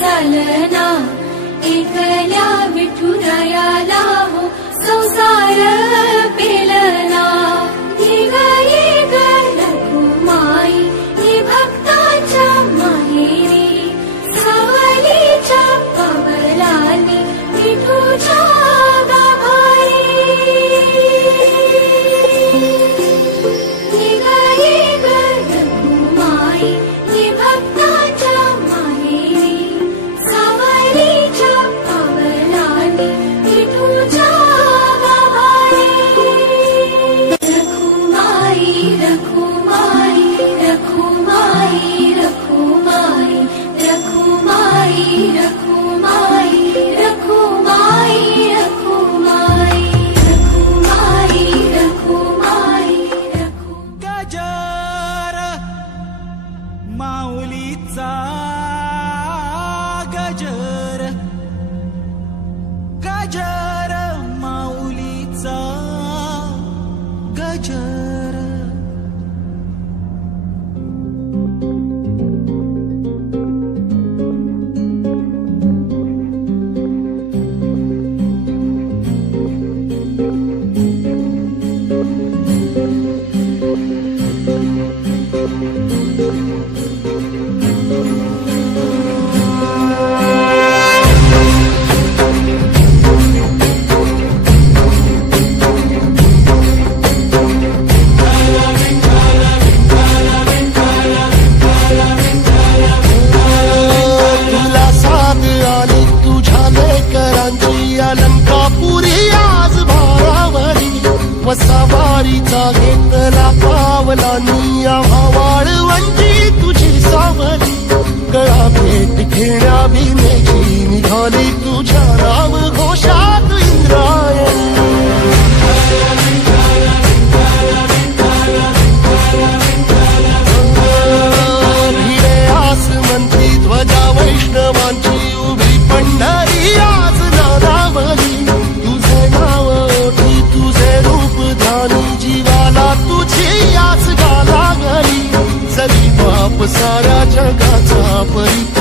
चालना एकल्या विठुरायाला हो संसार पेलना निघाई रखुमाई ही भक्ताच्या माहेरी सावलीच्या पवलानी विठूच्या माऊलीचा गजर गजर माऊलीचा गजर वसावारीचा घेतला पावला निया वाळवंची तुझी सावली गळा भेट घेण्या भीमेची निघाली तुझ्या राम घोषात इंद्रायणी भिडे आसमंती ध्वजा वैष्णवांची उभी पंढरी आज नारावली तुझे नाव ओठी तुझे रूप जीवाला तुझी याच गाला गली जरी बाप साऱ्या जगाचा परी